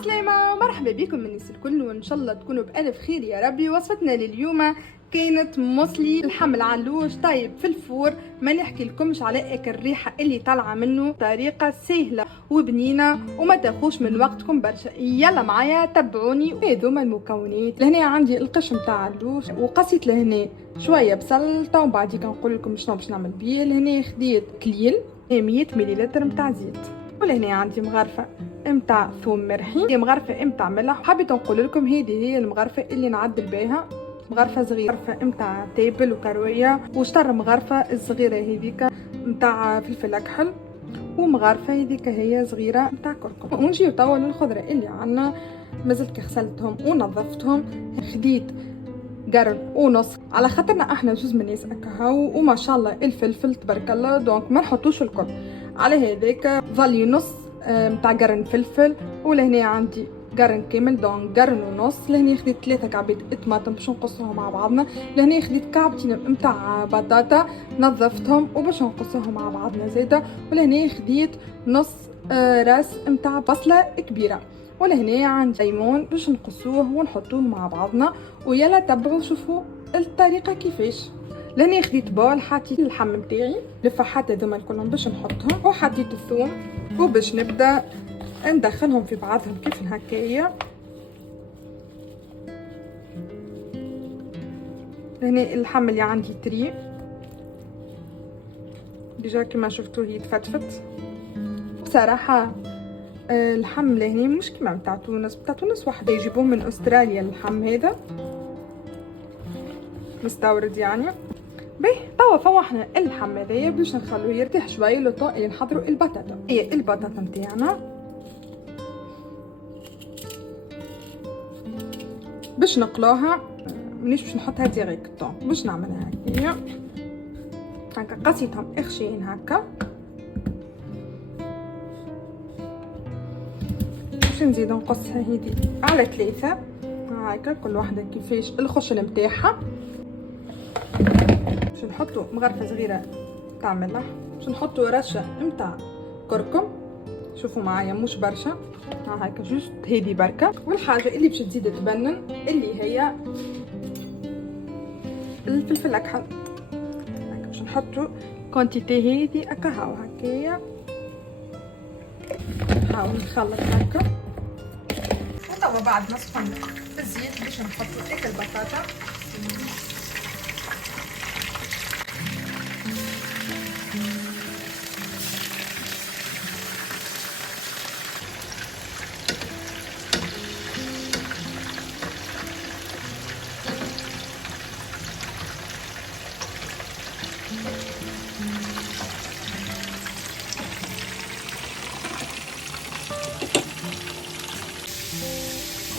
عسلامة، مرحبا بكم من الناس الكل، وان شاء الله تكونوا بألف خير يا ربي. وصفتنا لليوم كانت موصلي الحمل علوش طيب في الفور. ما نحكي لكمش على الريحة اللي طالعة منه، طريقة سهلة وبنينة وما تاخوش من وقتكم برشا. يلا معايا تبعوني. هذوما المكونات. لهنا عندي القش متاع علوش، وقصيت لهنا شوية بسلطة، ومن بعد نقول لكم شنو باش نعمل بيه. لهنا خديت كليل 100 مليلتر متاع زيت، ولهنا عندي مغرفة متاع ثوم مرحي، مغرفة متاع ملح. حبيت نقول لكم هذه هي المغرفة اللي نعدل بها، مغرفة صغيرة، مغرفة متاع تابل وكروية، وشطر مغرفة الصغيرة هذيك متاع فلفل اكحل، ومغرفة هذيك هي صغيرة متاع كركم. ونجيو توا للخضرة اللي عنا. مازلت غسلتهم ونظفتهم. خديت قرن ونص، على خاطرنا احنا جوز من الناس اكاهو، وما شاء الله الفلفل تبارك الله، دونك ما نحطوش الكل. على هذاك ظلي نص متاع قرن فلفل، ولهنا عندي قرن كامل، دونك قرن ونص. لهنا خديت 3 كعبات طماطم باش نقصهم مع بعضنا. لهنا خديت كعبتين متاع بطاطا نظفتهم وباش نقصهم مع بعضنا زيدا. ولهنا خديت نص راس متاع بصله كبيره. ولهنا عندي ليمون باش نقصوه ونحطوه مع بعضنا. ويلا تبعوا شوفوا الطريقه كيفاش. لاني خديت بول، حطيت اللحم متاعي، الفحات هذوما كلهم باش نحطهم، وحطيت الثوم، وباش نبدا ندخلهم في بعضهم كيف هكايا. هنا اللحم اللي عندي تري ديجا كما شفتوه يتفتفت. بصراحه اللحم لهنا مش كيما متاع تونس. متاع تونس واحده يجيبوه من استراليا، اللحم هذا مستورد يعني. باهي توا فوحنا اللحم هذايا باش نخلوه يرتاح شويه لطو اللي نحضروا البطاطا. هي البطاطا نتاعنا باش نقلوها، مانيش باش نحطها ديريكت، باش نعملها هكايا هكا. قصيتهم اخشين هكا، باش نزيد نقصها هذه على 3 هكا، كل واحده كيفاش الخشن نتاعها. باش نحطوا مغرفه صغيره تاع ملح، باش نحطوا رشه نتاع كركم، شوفوا معايا مش برشا هكا، جوست هذه بركه. والحاجه اللي باش تزيد تبنن اللي هي الفلفل الاكحل هكا، باش نحطوا كونتيتي هذه اكاهو هكايا. نحاول نخلط هكا. وتوا بعد ما سخن الزيت باش نحطوا هيك البطاطا.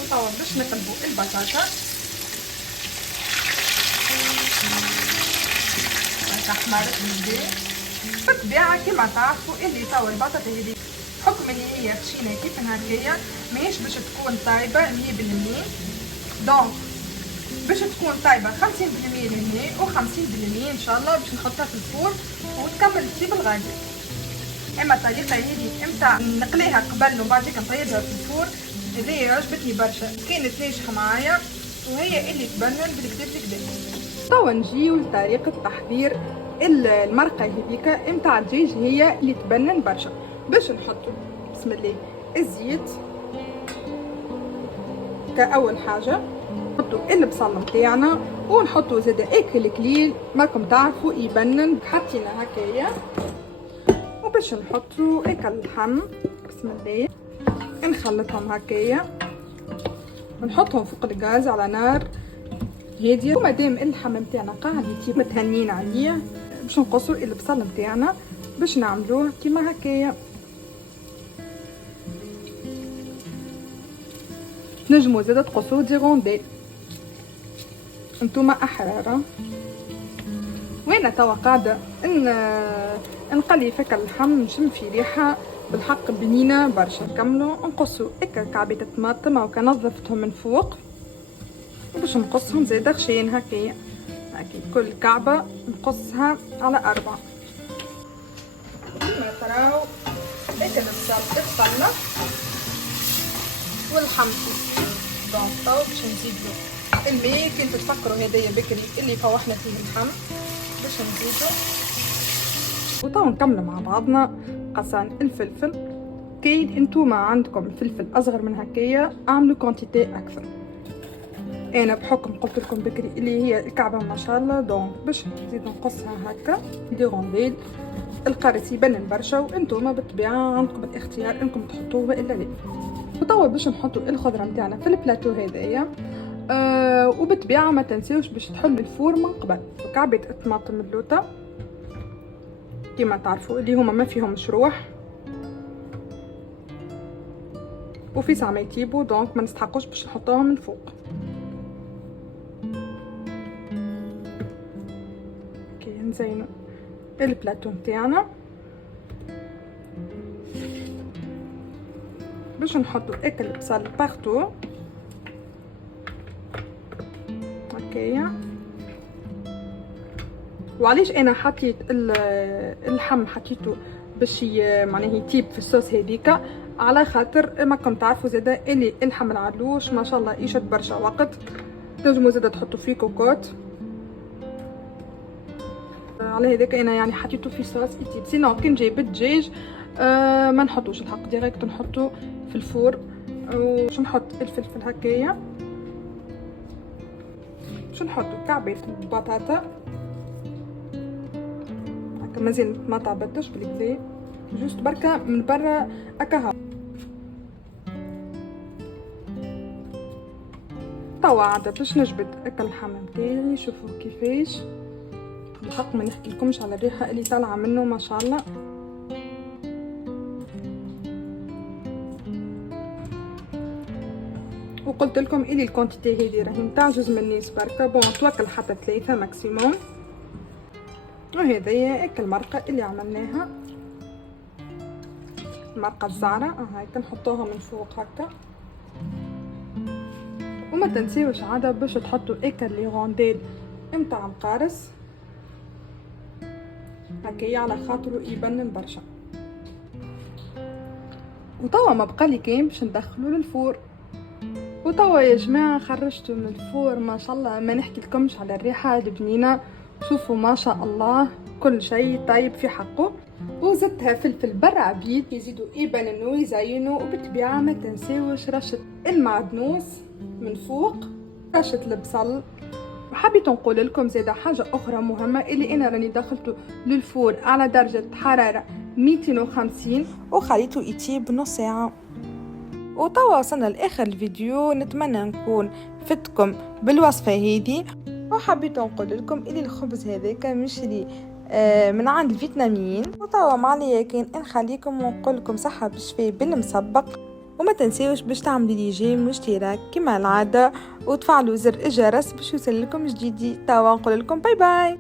وطبعا باش نقلبوا البطاطا احمرت بالزيت. بالطبيعه كما تعرفوا اللي توا البطاطا هذه بحكم اللي هي خشينه كيف هكايا ماهيش باش تكون طايبه 100%، دونك باش تكون طايبه 50% لهنا و50% ان شاء الله باش نحطها في الفور وتكمل تطيب الغادي. اما الطريقه هذه نتاع نقليها قبل وبعديك نطيبها في الفور هذه عجبتني برشا، كانت ناجحه معايا وهي اللي تبنن بالكدا بالكدا. توا نجيو لطريقه تحضير المرقه هذيك نتاع الدجاج، هي اللي تبنن برشا. باش نحطوا بسم الله الزيت كأول حاجه، نحطوا البصل نتاعنا، ونحطوا زاد اكل كليل ماكم تعرفوا يبنن. حطينا هكايا، وباش نحطوا اكل اللحم بسم الله، نخلطهم هكايا ونحطهم فوق الغاز على نار هاديه. ومادام اللحم نتاعنا قاعد يطيب متهنين عليه، باش نقصوا البصل نتاعنا باش نعملوه كيما هكايا. نجموا زاد تقصوا دي غوندي، انتوما احرار. وانا توا قاعده نقلي فك اللحم، نشم في ريحه بالحق بنينه برشا. نكملوا نقصوا هكا كعبات الطماطم وكا نظفتهم من فوق، وباش نقصهم زاده خشين هكايا كل كعبه نقصها على 4. كيما تراو هكا البصل اتقلى، والحمص. دونك تو باش نزيدو الماء. كنت تفكروا هدايا بكري اللي فوحنا فيه اللحم باش نزيدو. وتو نكملوا مع بعضنا قصان الفلفل. كاين انتوما عندكم فلفل اصغر من هكايا اعملوا كونتيتي اكثر. انا بحكم قلت لكم بكري اللي هي الكعبه ما شاء الله، دونك باش نزيد نقصها هكا دي رونديل. القارص يبنن برشا وانتوما بالطبيعه عندكم الاختيار انكم تحطوه والا لا. وتوا باش نحطوا الخضره نتاعنا في البلاتو هذايا. وبالطبيعه ما تنساوش باش تحلوا الفور من قبل بكعبه الطماطم اللوطه كما تعرفوا اللي هما ما فيهم شروح وفي ساعه ما يطيبوا، دونك ما نستحقوش باش نحطوهم من فوق. اوكي نزينوا البلاتو نتاعنا باش نحطوا اكل البصل بارتو هكايا. وعليش انا حطيت اللحم حطيته باش معناها يطيب في الصوص هذيك، على خاطر ما كنت تعرفوا زاده اللي اللحم العلوش ما شاء الله يشد برشا وقت. تنجموا زاده تحطوا فيه كوكوت، على هذاك انا يعني حطيته في صوص يطيب. سينو كان جاي بالدجاج ما نحطوش الحق ديريكت نحطو في الفور. وش نحط الفلفل هكايا، باش نحطو كعبة البطاطا هكا مازال ما تعبتش بالكدا، جوست بركة من برا هكا. توا عاد باش نجبد هكا اللحم نتاعي. شوفوا كيفاش الحق ما نحكي لكمش على الريحه اللي طالعه منه ما شاء الله. وقلت لكم اللي الكونتيتي هذه راهي نتاع جوج من الناس بركه، بون توكل حتى 3 ماكسيموم. وهذه هيك المرقه اللي عملناها، المرقه الزعره هاكا نحطوها من فوق هكا. وما تنسيوش عاده باش تحطوا هيك لي رونديل نتاع القارص هكايا على خاطره يبنن برشا. وتوا ما بقى لي كاين باش ندخلو للفور. وتوا يا جماعه خرجته من الفور ما شاء الله ما نحكي لكمش على الريحه البنينه. شوفوا ما شاء الله كل شيء طيب في حقه. وزدتها فلفل برا عبيد يزيدوا يبننوا ويزينوا. وبالطبيعه ما تنساوش رشه المعدنوس من فوق، رشه البصل. وحبيت نقول لكم زيادة حاجة أخرى مهمة اللي أنا راني دخلته للفور على درجة حرارة 250 وخليته يطيب نص ساعة. وتوا وصلنا لآخر الفيديو، نتمنى نكون فتكم بالوصفة هذه. وحبيت نقول لكم اللي الخبز هذاك مشري من عند الفيتنامين. وتوا معليا كان نخليكم ونقول لكم صحة بالشفاء بالمسبق. وما تنسيوش باش تعملوا لي جيم واشتراك كما العادة وتفعلوا زر الجرس باش يوصل لكم جديدي. توا نقول لكم باي باي.